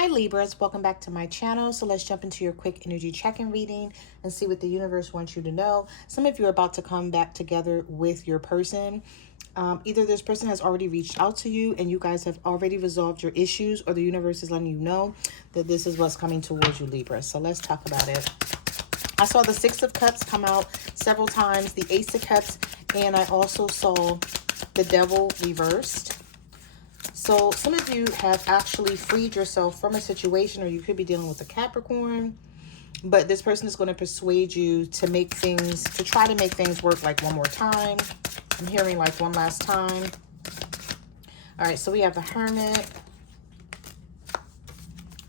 Hi Libras, welcome back to my channel. So let's jump into your quick energy check-in reading and see what the universe wants you to know. Some of you are about to come back together with your person. Either this person has already reached out to you and you guys have already resolved your issues, or the universe is letting you know that this is what's coming towards you, Libra. So let's talk about it. I saw the Six of Cups come out several times, the Ace of Cups, and I also saw the Devil reversed. So some of you have actually freed yourself from a situation, or you could be dealing with a Capricorn, but this person is going to persuade you to make things, to try to make things work like one more time. I'm hearing like one last time. All right, so we have the Hermit.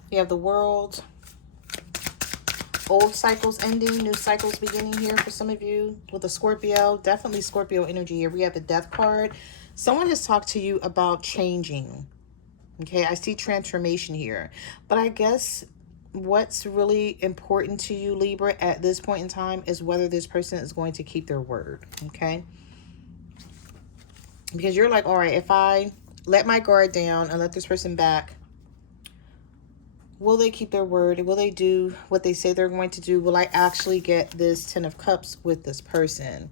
We have the World. Old cycles ending, new cycles beginning here for some of you with a Scorpio. Definitely Scorpio energy here. We have the Death card. Someone has talked to you about changing. Okay, I see transformation here. But I guess what's really important to you, Libra, at this point in time is whether this person is going to keep their word. Okay? Because you're like, all right, if I let my guard down and let this person back, will they keep their word? Will they do what they say they're going to do? Will I actually get this Ten of Cups with this person?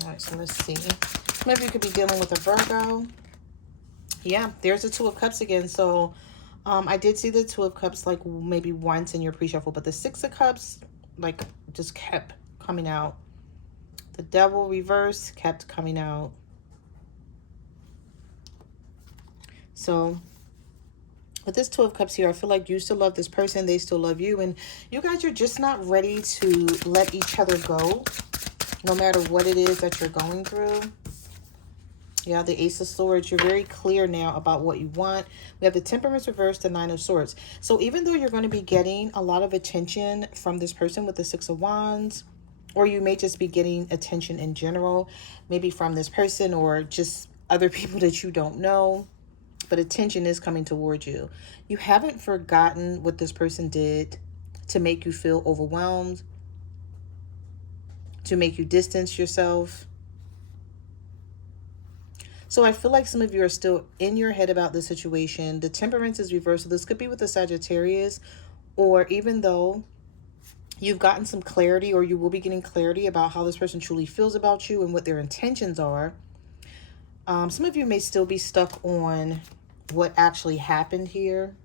All right, so let's see. Maybe you could be dealing with a Virgo. Yeah, there's the Two of Cups again. So I did see the Two of Cups like maybe once in your pre-shuffle, but the Six of Cups like just kept coming out. The Devil reverse kept coming out. So with this Two of Cups here, I feel like you still love this person. They still love you. And you guys are just not ready to let each other go, no matter what it is that you're going through. Yeah, the Ace of Swords. You're very clear now about what you want. We have the Temperance reversed, the Nine of Swords. So even though you're going to be getting a lot of attention from this person with the Six of Wands, or you may just be getting attention in general, maybe from this person or just other people that you don't know, but attention is coming towards you. You haven't forgotten what this person did to make you feel overwhelmed, to make you distance yourself. So I feel like some of you are still in your head about this situation. The Temperance is reversed. So this could be with the Sagittarius, or even though you've gotten some clarity, or you will be getting clarity about how this person truly feels about you and what their intentions are. Some of you may still be stuck on what actually happened here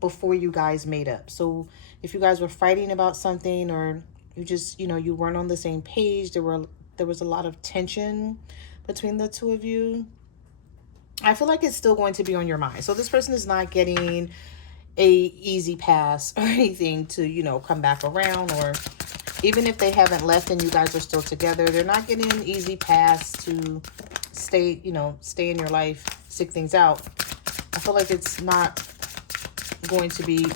before you guys made up. So if you guys were fighting about something, or you just, you weren't on the same page, there was a lot of tension between the two of you. I feel like it's still going to be on your mind. So this person is not getting a easy pass or anything to, come back around, or even if they haven't left and you guys are still together, they're not getting an easy pass to stay in your life, stick things out. I feel like it's not going to be,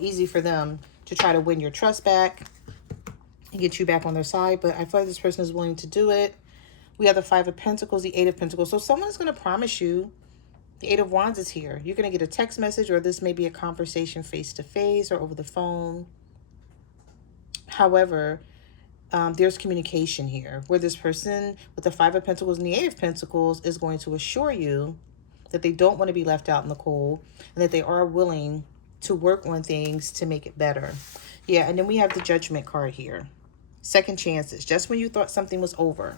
easy for them to try to win your trust back and get you back on their side. But I feel like this person is willing to do it. We have the Five of Pentacles, the Eight of Pentacles. So someone's going to promise you. The Eight of Wands is here. You're going to get a text message, or this may be a conversation face-to-face or over the phone. However, there's communication here where this person with the Five of Pentacles and the Eight of Pentacles is going to assure you that they don't want to be left out in the cold, and that they are willing to work on things to make it better. Yeah, and then we have the Judgment card here. Second chances. Just when you thought something was over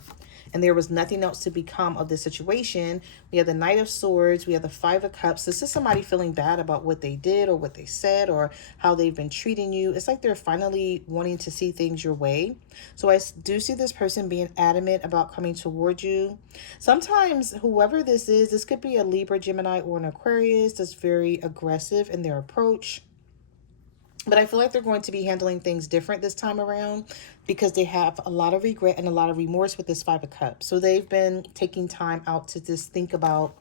and there was nothing else to become of the situation, we have the Knight of Swords, we have the Five of Cups. This is somebody feeling bad about what they did or what they said or how they've been treating you. It's like they're finally wanting to see things your way. So I do see this person being adamant about coming towards you. Sometimes whoever this is, this could be a Libra, Gemini, or an Aquarius that's very aggressive in their approach. But I feel like they're going to be handling things different this time around, because they have a lot of regret and a lot of remorse with this Five of Cups. So they've been taking time out to just think about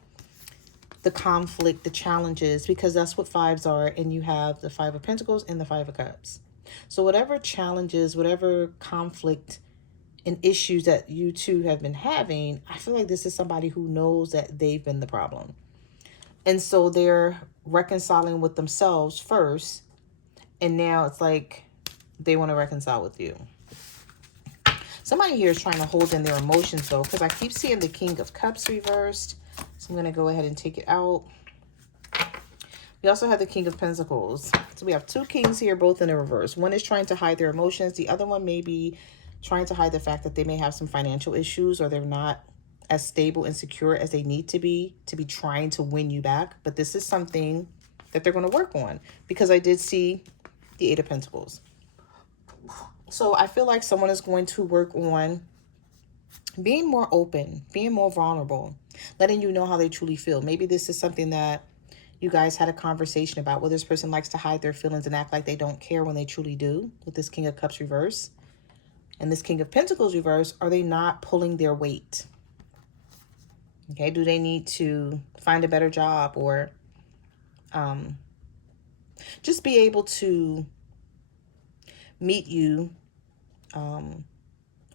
the conflict, the challenges, because that's what fives are. And you have the Five of Pentacles and the Five of Cups. So whatever challenges, whatever conflict and issues that you two have been having, I feel like this is somebody who knows that they've been the problem. And so they're reconciling with themselves first. And now it's like they want to reconcile with you. Somebody here is trying to hold in their emotions, though, because I keep seeing the King of Cups reversed. So I'm going to go ahead and take it out. We also have the King of Pentacles. So we have two kings here, both in the reverse. One is trying to hide their emotions. The other one may be trying to hide the fact that they may have some financial issues, or they're not as stable and secure as they need to be trying to win you back. But this is something that they're going to work on, because I did see the Eight of Pentacles. So I feel like someone is going to work on being more open, being more vulnerable, letting you know how they truly feel. Maybe this is something that you guys had a conversation about, where this person likes to hide their feelings and act like they don't care when they truly do, with this King of Cups reverse. And this King of Pentacles reverse, are they not pulling their weight? Okay, do they need to find a better job, or just be able to meet you on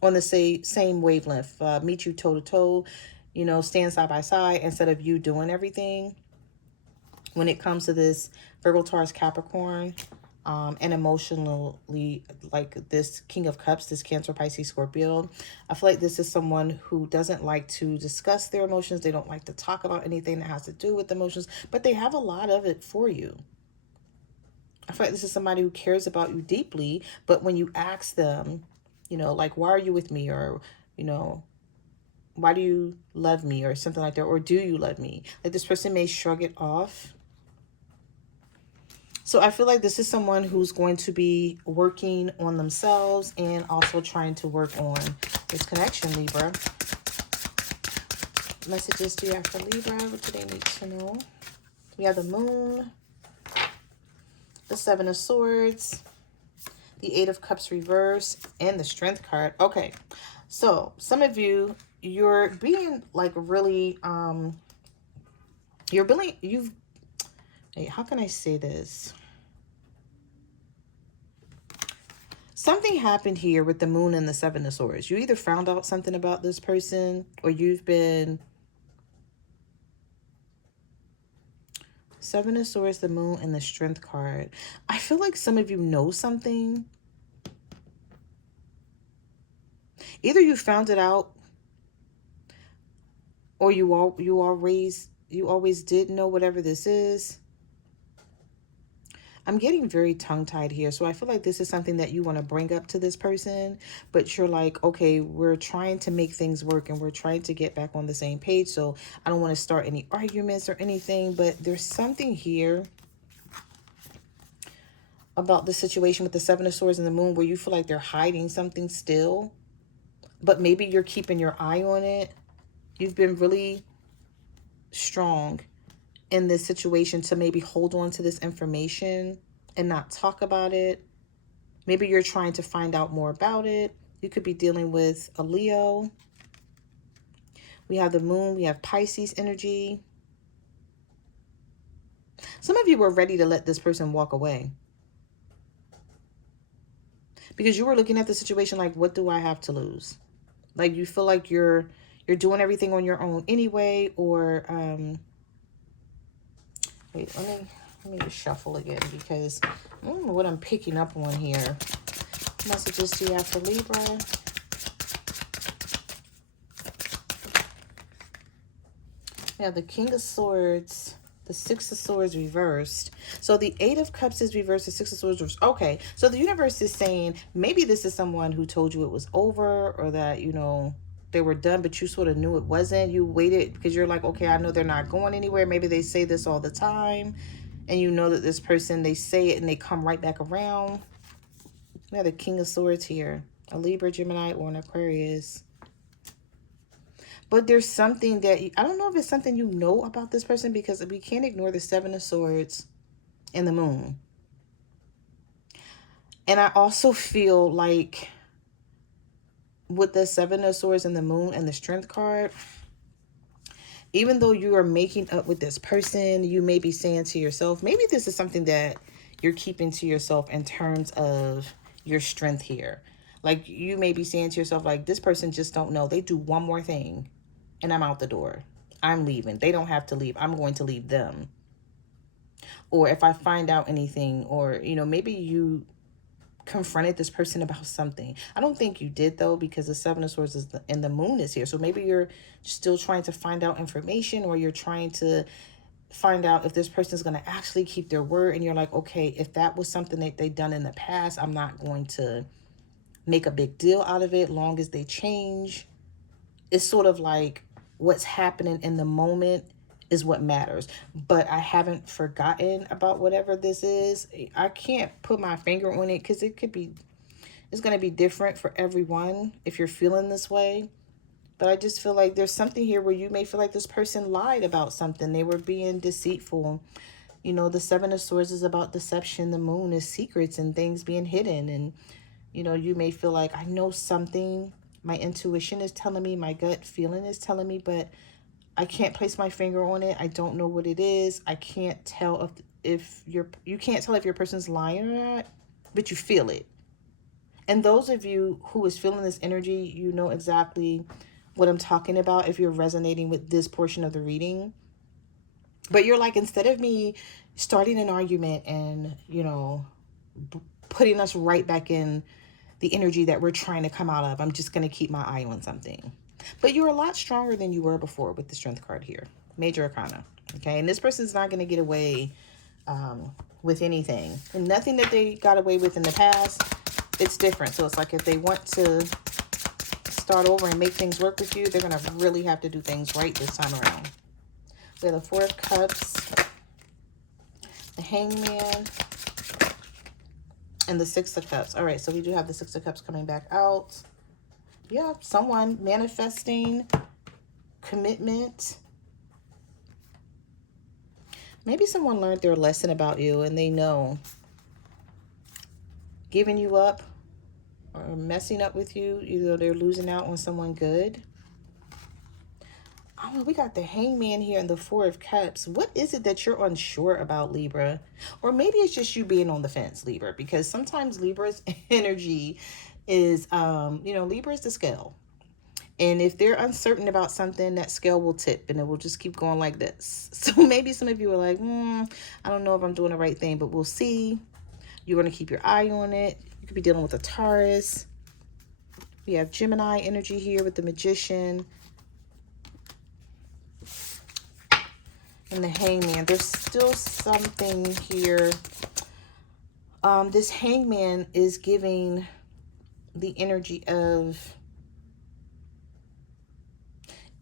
the same wavelength, meet you toe to toe, you know, stand side by side, instead of you doing everything. When it comes to this Virgo, Taurus, Capricorn, and emotionally, like this King of Cups, this Cancer, Pisces, Scorpio, I feel like this is someone who doesn't like to discuss their emotions. They don't like to talk about anything that has to do with emotions, but they have a lot of it for you. I feel like this is somebody who cares about you deeply, but when you ask them, you know, like, why are you with me? Or, you know, why do you love me? Or something like that. Or do you love me? Like, this person may shrug it off. So I feel like this is someone who's going to be working on themselves and also trying to work on this connection, Libra. Messages do you have for Libra? What do they need to know? We have the Moon, the Seven of Swords, the Eight of Cups reverse, and the Strength card. Okay, so some of you, you're being like really, hey, how can I say this? Something happened here with the Moon and the Seven of Swords. You either found out something about this person, or you've been... Seven of Swords, the Moon, and the Strength card. I feel like some of you know something. Either you found it out, or you always did know whatever this is. I'm getting very tongue-tied here. So I feel like this is something that you want to bring up to this person, but you're like, okay, we're trying to make things work and we're trying to get back on the same page. So I don't want to start any arguments or anything, but there's something here about the situation with the Seven of Swords and the Moon where you feel like they're hiding something still, but maybe you're keeping your eye on it. You've been really strong in this situation to maybe hold on to this information and not talk about it. Maybe you're trying to find out more about it. You could be dealing with a Leo. We have the Moon. We have Pisces energy. Some of you were ready to let this person walk away, because you were looking at the situation like, what do I have to lose? Like, you feel like you're doing everything on your own anyway, or wait, let me just shuffle again, because I don't know what I'm picking up on here. Messages do you have for Libra? Yeah, the King of Swords, the Six of Swords reversed. So the Eight of Cups is reversed, the Six of Swords reversed. Okay, so the universe is saying maybe this is someone who told you it was over, or that, you know, they were done, but you sort of knew it wasn't. You waited because you're like, okay, I know they're not going anywhere. Maybe they say this all the time, and you know that this person, they say it and they come right back around. We have the King of Swords here, a Libra, Gemini, or an Aquarius. But there's something that, I don't know if it's something you know about this person, because we can't ignore the Seven of Swords and the Moon. And I also feel like with the Seven of Swords and the Moon and the Strength card, even though you are making up with this person, you may be saying to yourself, maybe this is something that you're keeping to yourself in terms of your strength here. Like, you may be saying to yourself, like, this person just don't know. They do one more thing and I'm out the door. I'm leaving. They don't have to leave. I'm going to leave them. Or if I find out anything, or, you know, maybe you confronted this person about something. I don't think you did, though, because the Seven of Swords is and the Moon is here. So maybe you're still trying to find out information, or you're trying to find out if this person is going to actually keep their word. And you're like, okay, if that was something that they've done in the past, I'm not going to make a big deal out of it, long as they change. It's sort of like what's happening in the moment is what matters. But I haven't forgotten about whatever this is. I can't put my finger on it because it's going to be different for everyone if you're feeling this way. But I just feel like there's something here where you may feel like this person lied about something. They were being deceitful. You know, the Seven of Swords is about deception. The Moon is secrets and things being hidden. And, you know, you may feel like, I know something. My intuition is telling me, my gut feeling is telling me, but I can't place my finger on it. I don't know what it is. I can't tell you can't tell if your person's lying or not, but you feel it. And those of you who is feeling this energy, you know exactly what I'm talking about if you're resonating with this portion of the reading. But you're like, instead of me starting an argument and, you know, putting us right back in the energy that we're trying to come out of, I'm just going to keep my eye on something. But you're a lot stronger than you were before with the Strength card here. Major Arcana. Okay. And this person's not going to get away with anything. And nothing that they got away with in the past, it's different. So it's like if they want to start over and make things work with you, they're going to really have to do things right this time around. We have the Four of Cups, the Hangman, and the Six of Cups. All right, so we do have the Six of Cups coming back out. Yeah, someone manifesting commitment. Maybe someone learned their lesson about you and they know. Giving you up or messing up with you, either they're losing out on someone good. Oh, we got the Hangman here and the Four of Cups. What is it that you're unsure about, Libra? Or maybe it's just you being on the fence, Libra, because sometimes Libra's energy is, you know, Libra is the scale. And if they're uncertain about something, that scale will tip and it will just keep going like this. So maybe some of you are like, I don't know if I'm doing the right thing, but we'll see. You're going to keep your eye on it. You could be dealing with a Taurus. We have Gemini energy here with the Magician. And the Hangman. There's still something here. This Hangman is giving the energy of,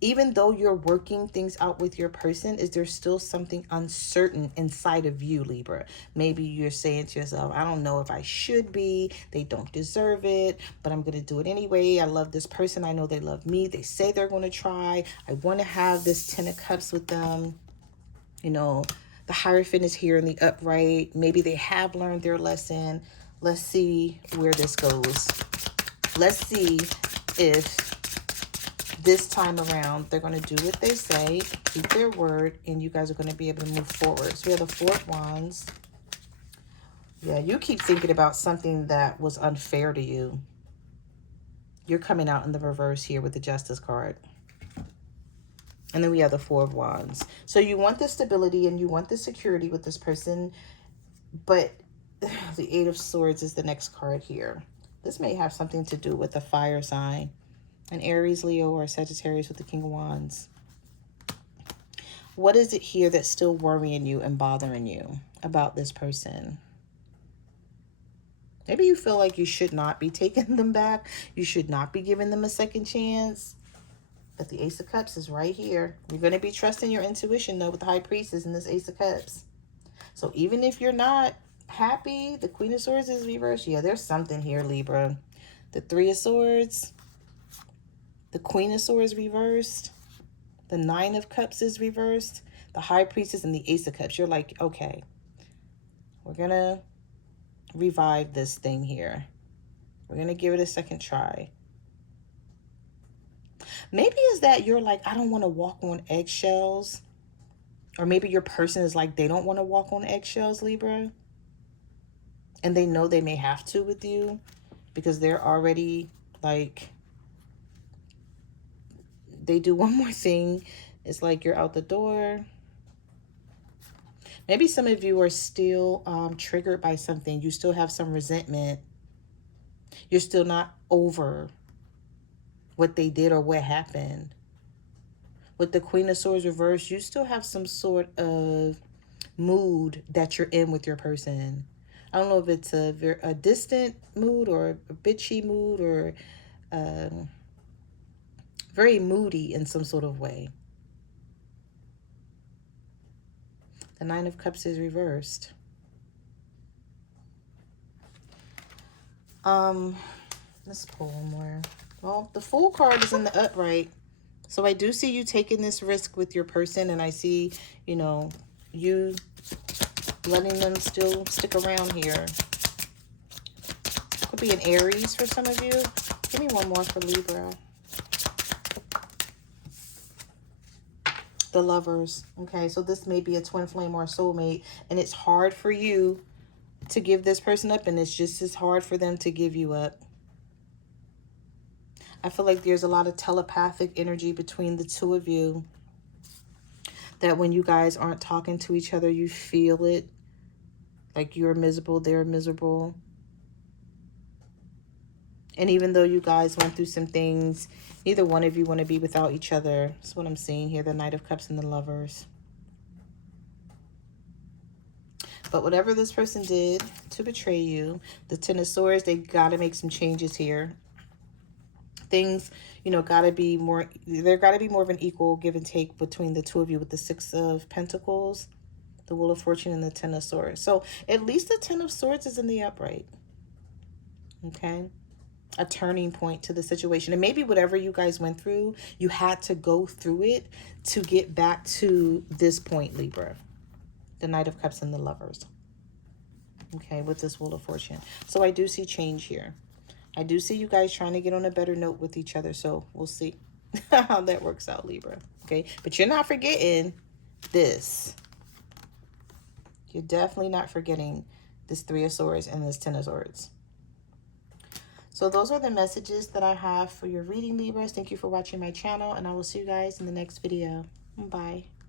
even though you're working things out with your person, is there still something uncertain inside of you, Libra? Maybe you're saying to yourself, I don't know if I should be. They don't deserve it, but I'm going to do it anyway. I love this person. I know they love me. They say they're going to try. I want to have this Ten of Cups with them. You know, the Hierophant is here in the upright. Maybe they have learned their lesson. Let's see where this goes. Let's see if this time around they're going to do what they say, keep their word, and you guys are going to be able to move forward. So we have the Four of Wands. Yeah, you keep thinking about something that was unfair to you. You're coming out in the reverse here with the Justice card. And then we have the Four of Wands. So you want the stability and you want the security with this person. But the Eight of Swords is the next card here. This may have something to do with the fire sign. An Aries, Leo, or Sagittarius with the King of Wands. What is it here that's still worrying you and bothering you about this person? Maybe you feel like you should not be taking them back. You should not be giving them a second chance. But the Ace of Cups is right here. You're going to be trusting your intuition, though, with the High Priestess and this Ace of Cups. So even if you're not happy, the Queen of Swords is reversed. Yeah, there's something here, Libra. The Three of Swords. The Queen of Swords reversed. The Nine of Cups is reversed. The High Priestess and the Ace of Cups. You're like, okay, we're going to revive this thing here. We're going to give it a second try. Maybe it's that you're like, I don't want to walk on eggshells. Or maybe your person is like, they don't want to walk on eggshells, Libra. And they know they may have to with you because they're already like, they do one more thing. It's like you're out the door. Maybe some of you are still triggered by something. You still have some resentment You're still not over what they did or what happened. With the Queen of Swords reversed, you still have some sort of mood that you're in with your person. I don't know if it's a distant mood or a bitchy mood or very moody in some sort of way. The Nine of Cups is reversed. Let's pull one more. Well, the Fool card is in the upright. So I do see you taking this risk with your person, and I see, you know, you letting them still stick around here. Could be an Aries for some of you. Give me one more for Libra. The Lovers. Okay, so this may be a twin flame or a soulmate, and it's hard for you to give this person up, and it's just as hard for them to give you up. I feel like there's a lot of telepathic energy between the two of you, that when you guys aren't talking to each other, you feel it. Like you're miserable, they're miserable. And even though you guys went through some things, neither one of you want to be without each other. That's what I'm seeing here, the Knight of Cups and the Lovers. But whatever this person did to betray you, the Ten of Swords, they got to make some changes here. Things, you know, got to be more, there got to be more of an equal give and take between the two of you with the Six of Pentacles, the Wheel of Fortune, and the Ten of Swords. So at least the Ten of Swords is in the upright. Okay. A turning point to the situation. And maybe whatever you guys went through, you had to go through it to get back to this point, Libra. The Knight of Cups and the Lovers. Okay, with this Wheel of Fortune. So I do see change here. I do see you guys trying to get on a better note with each other. So we'll see how that works out, Libra. Okay, but you're not forgetting this. You're definitely not forgetting this Three of Swords and this Ten of Swords. So those are the messages that I have for your reading, Libras. Thank you for watching my channel, and I will see you guys in the next video. Bye.